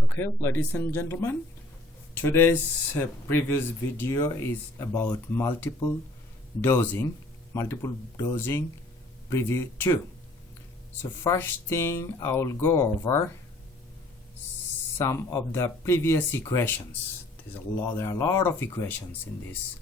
Okay, ladies and gentlemen, today's previous video is about multiple dosing preview 2. So first thing, I will go over some of the previous equations. There are a lot of equations in this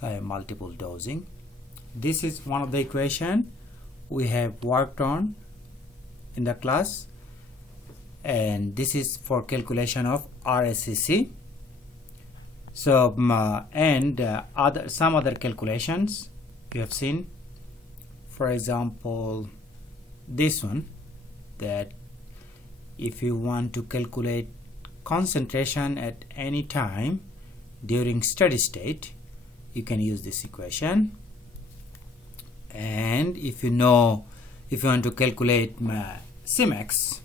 multiple dosing. This is one of the equation we have worked on in the class, and this is for calculation of RSCC. So some other calculations you have seen, for example this one, that if you want to calculate concentration at any time during steady state, you can use this equation. And if you want to calculate Cmax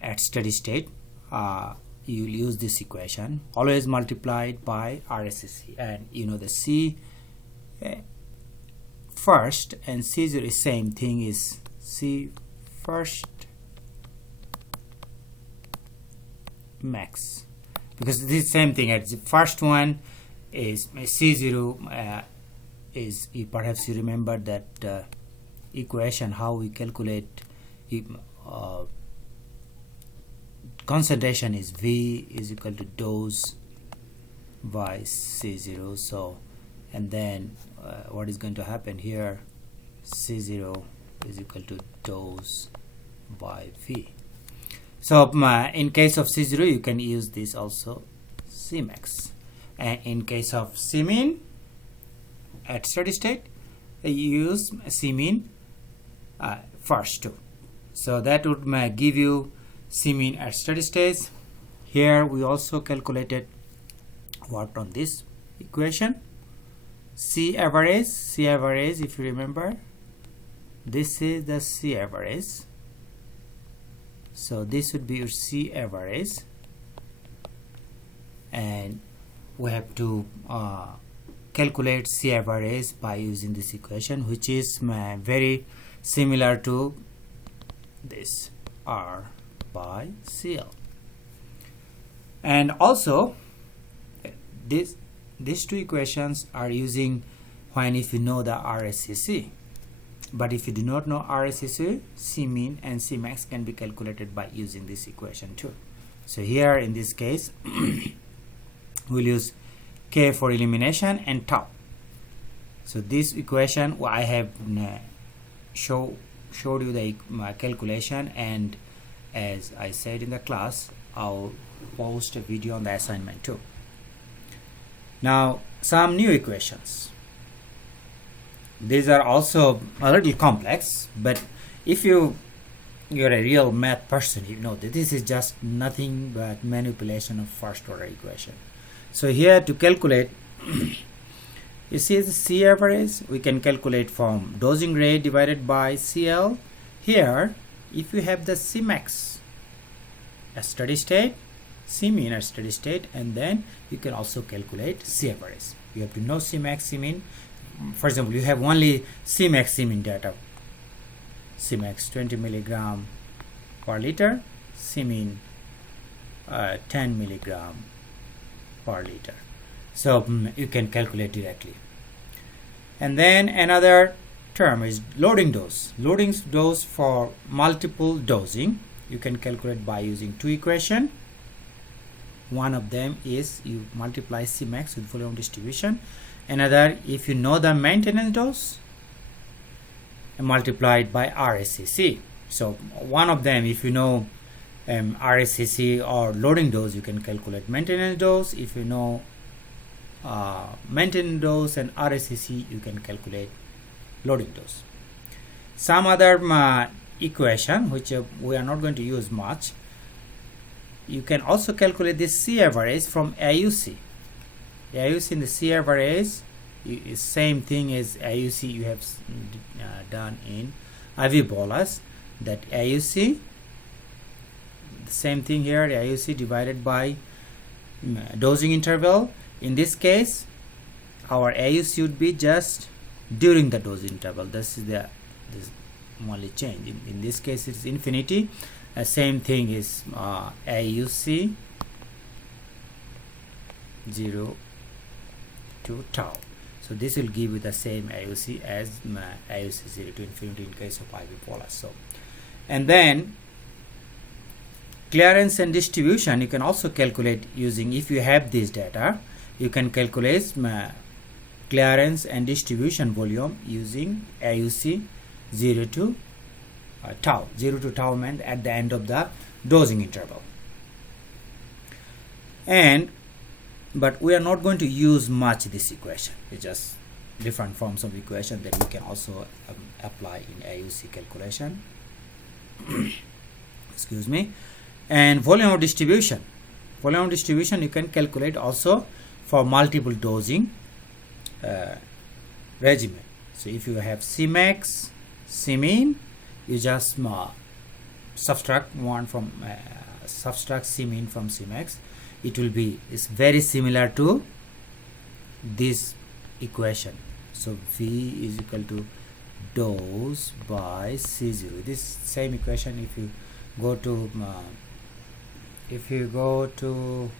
at steady state, you'll use this equation, always multiplied by RSCC, and you know the C first and C0 is same thing, is C first max, because this is same thing. At the first one is C0 is, perhaps you remember that equation, how we calculate concentration is V is equal to dose by C0. So, and then what is going to happen here, C0 is equal to dose by V. So in case of C0 you can use this also, Cmax, and in case of Cmin at steady state you use Cmin first too. So that would give you Cmin at steady state. Here we also worked on this equation. C average, if you remember, this is the C average. So this would be your C average, and we have to calculate C average by using this equation, which is very similar to this, R by CL. And also these two equations are using when if you know the RSCC, but if you do not know RSCC, Cmin and Cmax can be calculated by using this equation too. So here in this case we'll use K for elimination and tau. So this equation I have showed you the calculation, and as I said in the class, I'll post a video on the assignment too. Now some new equations. These are also a little complex, but if you're a real math person, you know that this is just nothing but manipulation of first order equation. So here to calculate, you see the C average, we can calculate from dosing rate divided by CL. Here if you have the Cmax at steady state, Cmin at steady state, and then you can also calculate C average. You have to know Cmax, Cmin. For example, you have only Cmax, Cmin data. Cmax 20 milligram per liter, Cmin 10 milligram per liter. So you can calculate directly. And then another term is loading dose. Loading dose for multiple dosing, you can calculate by using two equations. One of them is you multiply Cmax with volume distribution. Another, if you know the maintenance dose, multiplied by RSCC. So one of them, if you know RSCC or loading dose, you can calculate maintenance dose. If you know maintenance dose and RSCC, you can calculate loading dose. Some other equation which we are not going to use much, you can also calculate this C average from AUC. AUC in the C average is same thing as AUC you have done in IV bolus. That AUC, the same thing here, AUC divided by dosing interval. In this case our AUC would be just during the dose interval. This is the only change. In this case it's infinity, Same thing is AUC 0 to tau. So this will give you the same AUC as AUC 0 to infinity in case of IV polar. So, and then clearance and distribution you can also calculate using, if you have this data, you can calculate clearance and distribution volume using AUC 0 to tau. 0 to tau meant at the end of the dosing interval. And but we are not going to use much this equation. It's just different forms of equation that we can also apply in AUC calculation. Excuse me. And volume of distribution. Volume of distribution you can calculate also for multiple dosing regimen. So if you have Cmax, Cmin, you just subtract Cmin from Cmax. It will be, it's very similar to this equation. So V is equal to dose by C0. This same equation, if you go to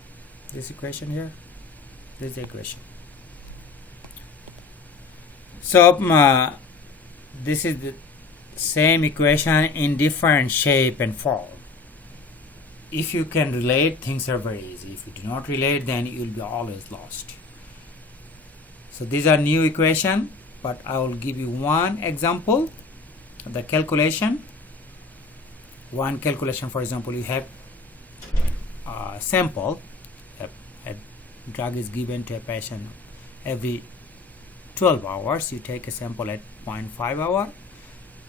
this equation here, this is the equation. So this is the same equation in different shape and form. If you can relate, things are very easy. If you do not relate, then you will be always lost. So these are new equation, but I will give you one example of the calculation. One calculation, for example, you have a sample, a drug is given to a patient every 12 hours. You take a sample at 0.5 hour,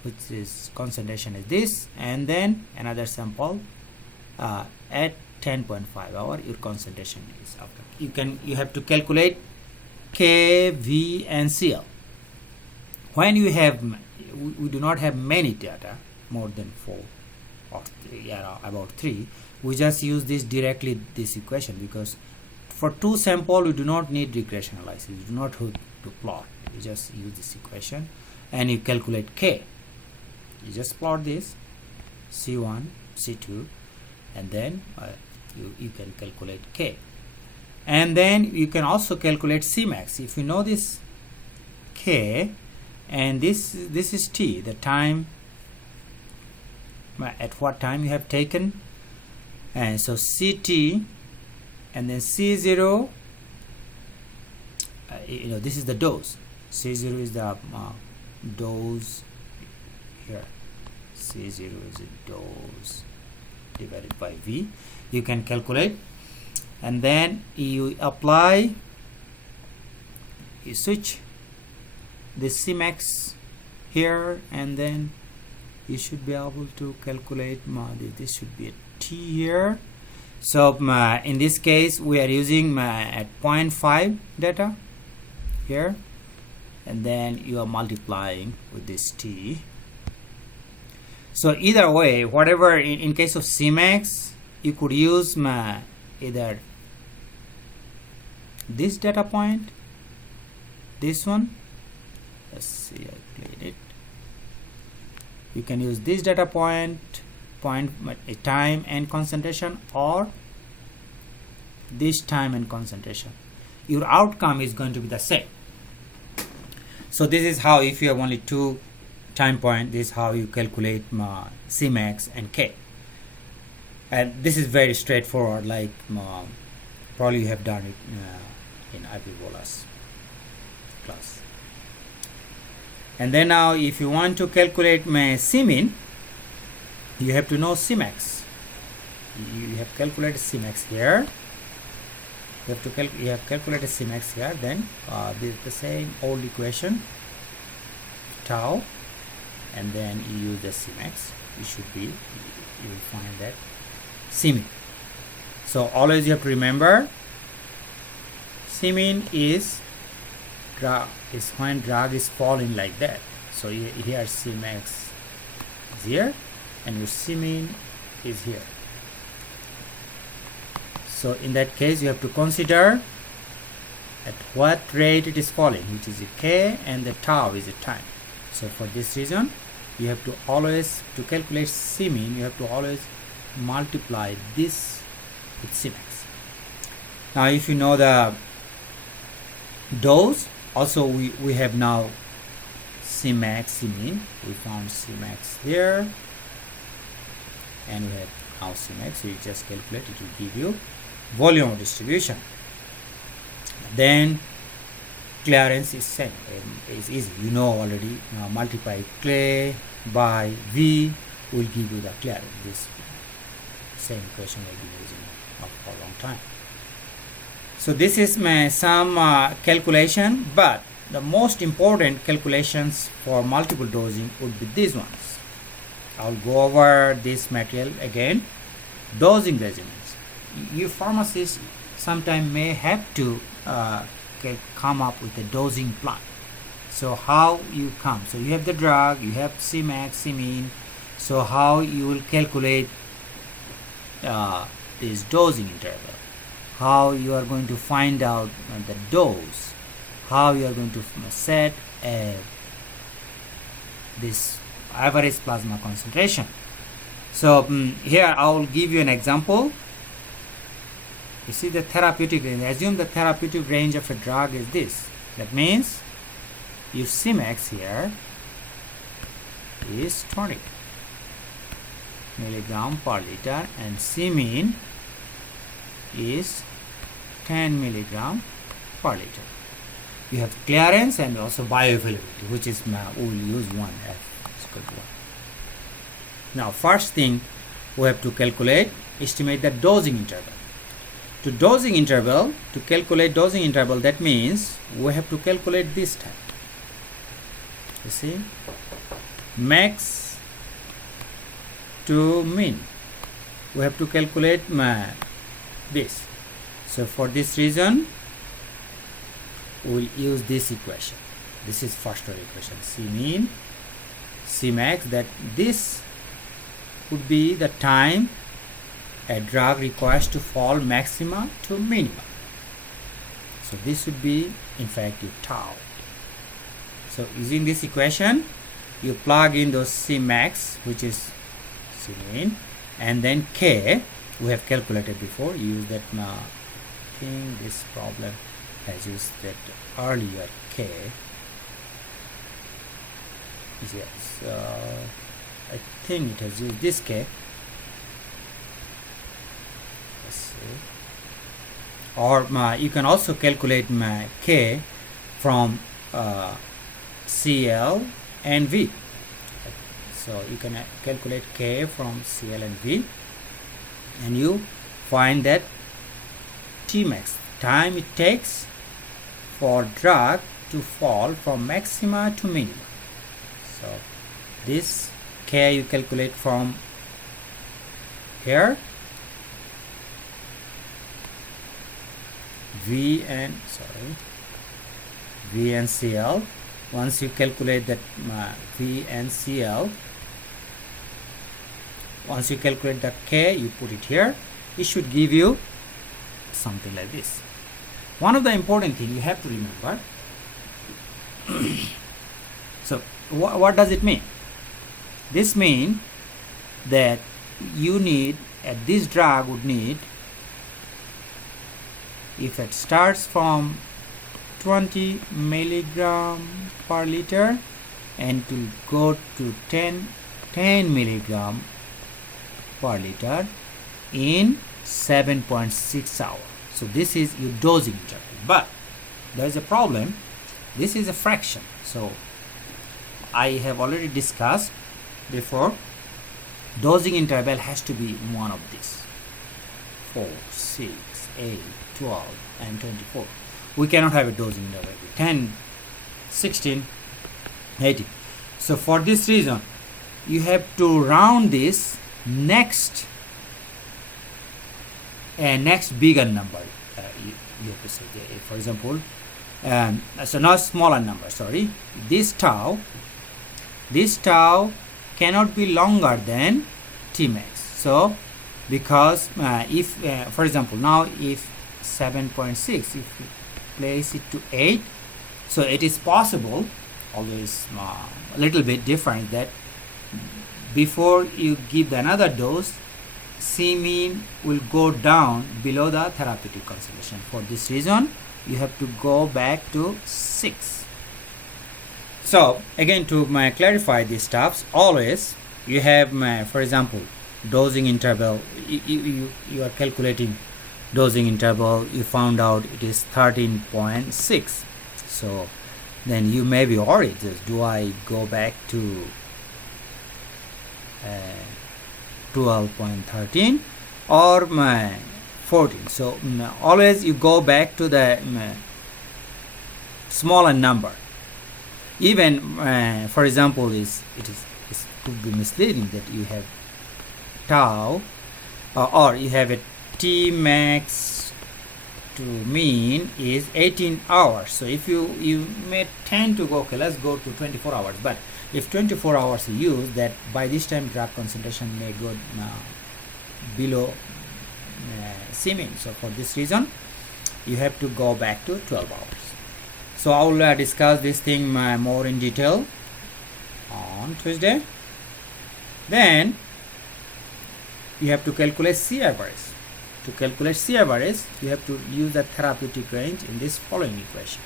which is concentration is this, and then another sample at 10.5 hour, your concentration is after. You have to calculate K, V, and Cl. When you have, we do not have many data, more than 4 or 3, about 3. We just use this directly, this equation, because for 2 sample we do not need regression analysis. You do not have to plot. You just use this equation and you calculate K. You just plot this C1, C2, and then you can calculate K. And then you can also calculate Cmax. If you know this K, and this is T, the time, at what time you have taken, and so CT, and then C0, this is the dose. C0 is the dose here. C0 is a dose divided by V. You can calculate, and then you apply, you switch this Cmax here, and then you should be able to calculate, this should be a T here. So in this case we are using at 0.5 data here, and then you are multiplying with this T. So either way, whatever, in case of Cmax, you could use either this data point, this one, let's see, I cleared it. You can use this data point, time and concentration, or this time and concentration. Your outcome is going to be the same. So this is how, if you have only 2 time point, this is how you calculate Cmax and K. And this is very straightforward, like probably you have done it in IV bolus class. And then now if you want to calculate Cmin, you have to know Cmax. You have calculated Cmax here. You have calculated Cmax here. Then this is the same old equation, tau, and then you use the Cmax. You will find that Cmin. So always you have to remember, Cmin is when drug is falling like that. So here Cmax is here, and your Cmin is here. So in that case you have to consider at what rate it is falling, which is a K, and the tau is a time. So for this reason you have to always, to calculate Cmin, you have to always multiply this with Cmax. Now if you know the dose, also we have now Cmax, Cmean. We found Cmax there, and we have now Cmax, so you just calculate, it will give you volume of distribution. Then clearance is same, is easy, you know already. Now multiply K by V will give you the clearance. This same equation will be using for a long time. So this is some calculation, but the most important calculations for multiple dosing would be these ones. I'll go over this material again. Dosing regimens. You pharmacists sometimes may have to come up with a dosing plan. So how you come? So you have the drug, you have Cmax, Cmean. So how you will calculate this dosing interval? How you are going to find out the dose? How you are going to set this average plasma concentration? So here I will give you an example. You see the therapeutic range. Assume the therapeutic range of a drug is this. That means if Cmax here is 20 milligram per liter and Cmean is 10 milligram per liter. You have clearance and also bioavailability, which is we will use 1 F is equal to 1. Now first thing we have to calculate, estimate the dosing interval. To calculate dosing interval, that means we have to calculate this type. You see, max to min. We have to calculate this. So for this reason, we will use this equation. This is first order equation. Cmean, Cmax. That this would be the time a drug requires to fall maxima to minima. So this would be in fact your tau. So using this equation, you plug in those Cmax, which is Cmean, and then K we have calculated before. Use that. I think this problem has used that earlier K. Yes, I think it has used this K. Let's see. Or you can also calculate K from Cl and V. So you can calculate K from Cl and V, and you find that Tmax, time it takes for drug to fall from maxima to minima. So this K you calculate from here, V and Cl. Once you calculate that V and Cl, once you calculate the K, you put it here, it should give you something like this. One of the important things you have to remember, so what does it mean? This means that you need, this drug would need, if it starts from 20 milligram per liter and to go to 10 milligram per liter in 7.6 hours. So this is your dosing interval. But there is a problem. This is a fraction. So I have already discussed before, dosing interval has to be one of these: 4, 6, 8, 12 and 24. We cannot have a dosing interval 10, 16, 18. So for this reason, you have to round this next bigger number. You have to say, for example, so not smaller number, sorry, this tau cannot be longer than Tmax. So because if for example, now if 7.6, if you place it to 8, so it is possible, always a little bit different, that before you give another dose, C mean will go down below the therapeutic concentration. For this reason, you have to go back to 6. So again, to clarify these stuffs, always you have, for example, dosing interval. You are calculating dosing interval. You found out it is 13.6. So then you may be worried, just do I go back to 12.13 or 14? So always you go back to the smaller number. Even for example, it could be misleading that you have tau or you have a T max to mean is 18 hours. So if you may tend to go, okay, let's go to 24 hours. But if 24 hours is used, that by this time drug concentration may go below C mean. So for this reason, you have to go back to 12 hours. So I will discuss this thing more in detail on Tuesday. Then you have to calculate C average. To calculate C average, you have to use the therapeutic range in this following equation.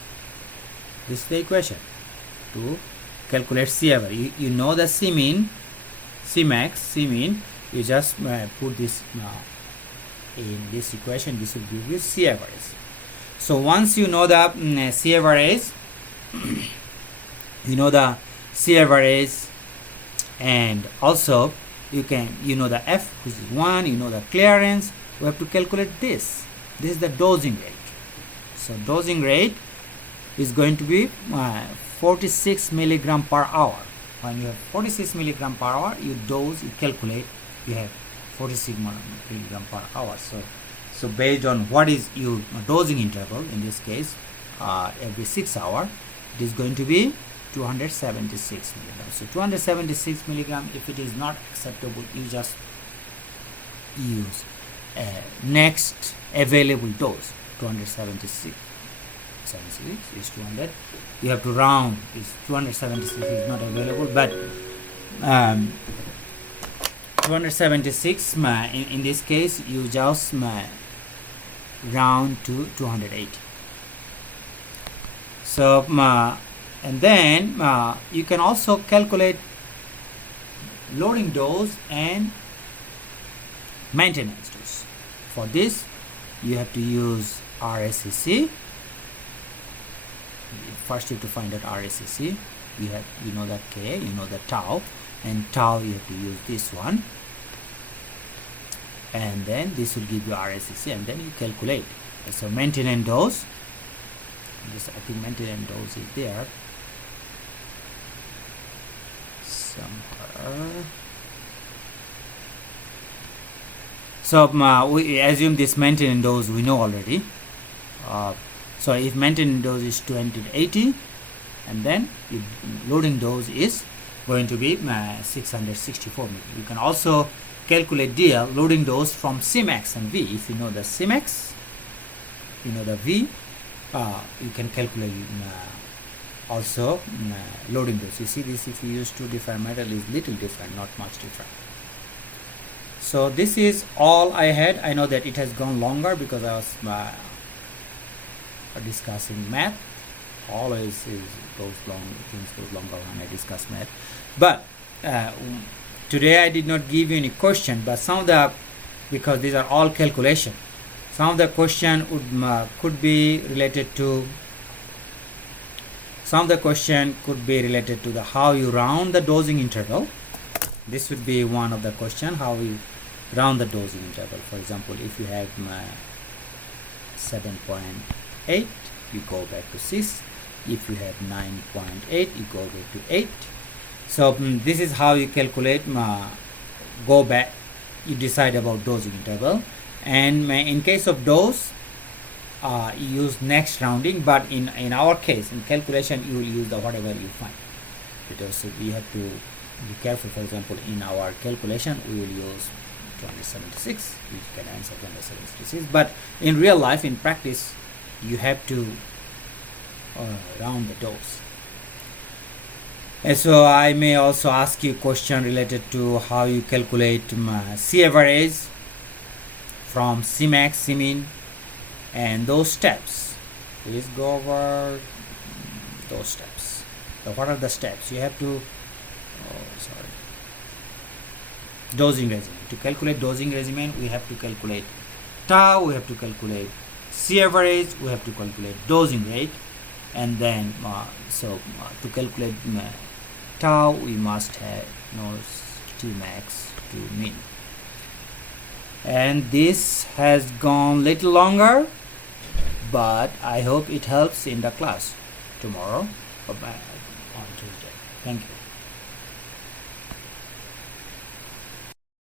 This is the equation to calculate C average. You know the C mean, C max, C mean. You just put this in this equation. This will give you C average. So once you know the C average, you know the C average, and also you know the F, which is 1. You know the clearance. We have to calculate this. This is the dosing rate. So dosing rate is going to be 46 milligram per hour. When you have 46 milligram per hour, you dose, you calculate, you have 46 milligram per hour. So based on what is your dosing interval, in this case, every 6 hours, it is going to be 276 milligrams. So 276 milligram, if it is not acceptable, you just use next available dose. 276 is 200. You have to round. Is 276 is not available, but 276 in this case you just round to 280. So and then you can also calculate loading dose and maintenance dose. For this, you have to use RSCC. First, you have to find out RSCC. You know that K, you know the tau, and tau you have to use this one, and then this will give you RSCC, and then you calculate. So maintenance dose. This, I think maintenance dose is there somewhere. So we assume this maintenance dose we know already. So if maintenance dose is 280, and then loading dose is going to be 664 mg. You can also calculate DL, loading dose, from Cmax and V. If you know the Cmax, you know the V, you can calculate also loading dose. You see this, if you use two different metal, is little different, not much different. So this is all I had. I know that it has gone longer because I was discussing math. Always goes long, things goes longer when I discuss math. But today I did not give you any question, but some of the, because these are all calculation, some of the question could be related to, some of the question could be related to the how you round the dosing interval. This would be one of the question, how you round the dosing interval. For example, if you have 7.8, you go back to 6. If you have 9.8, you go back to 8. So this is how you calculate, go back, you decide about dosing interval. And in case of dose, you use next rounding, but in our case, in calculation, you will use the whatever you find, because we have to be careful. For example, in our calculation, we will use 276, you can answer 276, but in real life, in practice, you have to round the dose. And so I may also ask you question related to how you calculate C average from Cmax, Cmin, and those steps. Please go over those steps. So what are the steps? You have to dosing regimen. To calculate dosing regimen, we have to calculate tau, we have to calculate C average, we have to calculate dosing rate, and then to calculate tau, we must have Tmax to min. And this has gone little longer, but I hope it helps in the class tomorrow on Tuesday. Thank you.